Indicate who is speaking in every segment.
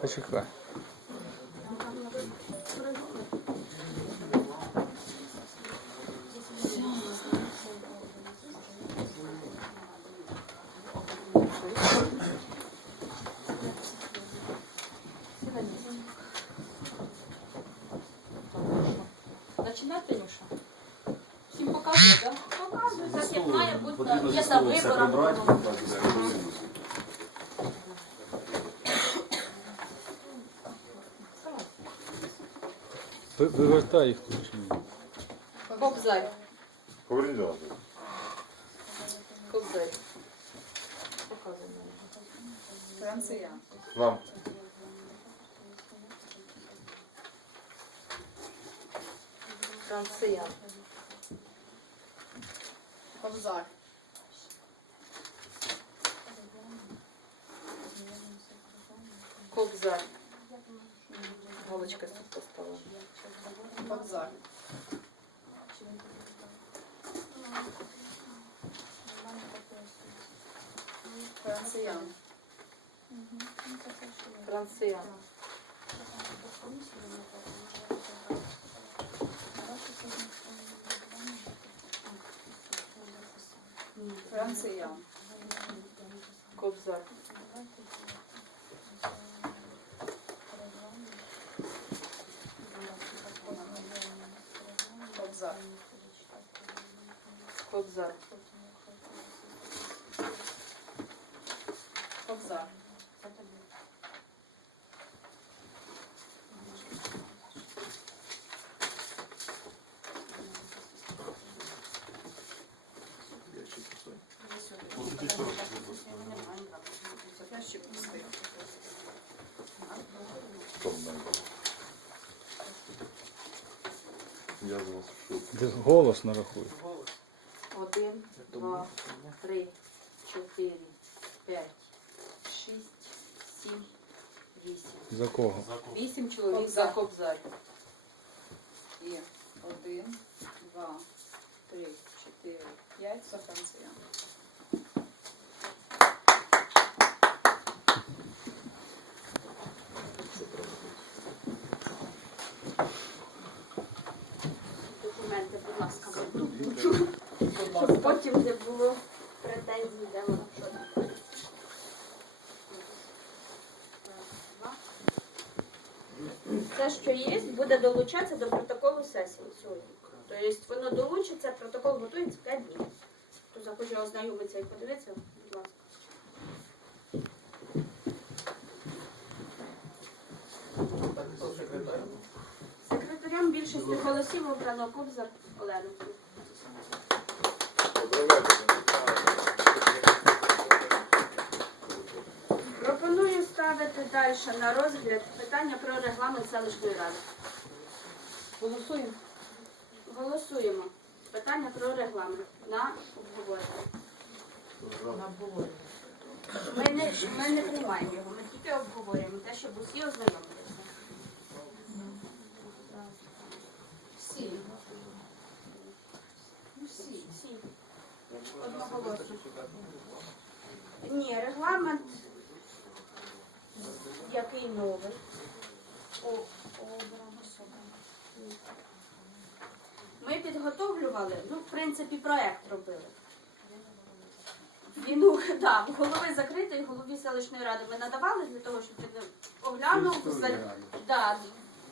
Speaker 1: Почекай.
Speaker 2: Починати Леша? Всім показує, так? Показує, так як має бути на, є на виборах.
Speaker 1: Ви- Вивертай їх тут. чи ні?
Speaker 2: Кобзарь.
Speaker 3: Поверніть до нас.
Speaker 2: Кобзарь. Показує.
Speaker 4: Франція.
Speaker 3: Вам.
Speaker 2: Франція.
Speaker 4: Кобзар.
Speaker 2: Кобзарь. Галочка тут поставила.
Speaker 4: Кобзар. Франція.
Speaker 2: Франція.
Speaker 4: Франція. Кобзар.
Speaker 2: Кобзар.
Speaker 4: Кобзар. Ще пустий.
Speaker 3: Хто знає? Я з вас в шоці.
Speaker 1: Де голос нарахуй.
Speaker 2: Один, два, три, чотири, п'ять, шість, сім, вісім.
Speaker 1: За кого?
Speaker 2: Вісім чоловік за кобзарь.
Speaker 4: І один, два, три, чотири, п'ять за Франція.
Speaker 2: Документи, будь ласка, щоб потім не було претензій, де воно що там. Все, що є, буде долучатися до протоколу сесії сьогодні. Тобто воно долучиться, протокол готується 5 днів. Хто захоче ознайомитися і подивитися, будь ласка. Секретарем більшості голосів обрано Кобзар Олену. Ставити далі на розгляд питання про регламент селищної ради. Голосуємо. Голосуємо. Питання про регламент на обговорення. Ми не, ми не приймаємо його, ми тільки обговорюємо те, щоб усі ознайомилися.
Speaker 4: Всі.
Speaker 2: Всі, всі. Одноголосно. Ні, регламент, який новий. О. Ми підготовлювали, ну, в принципі, проект робили. Він у да, голови закритий, голові селищної ради ми надавали для того, щоб він оглянув, за- да,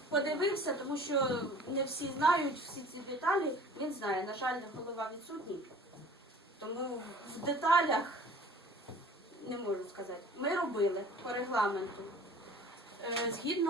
Speaker 2: подивився, тому що не всі знають всі ці деталі. Він знає, на жаль, голова відсутній. Тому в деталях не можу сказати. Ми робили по регламенту. Е, Згідно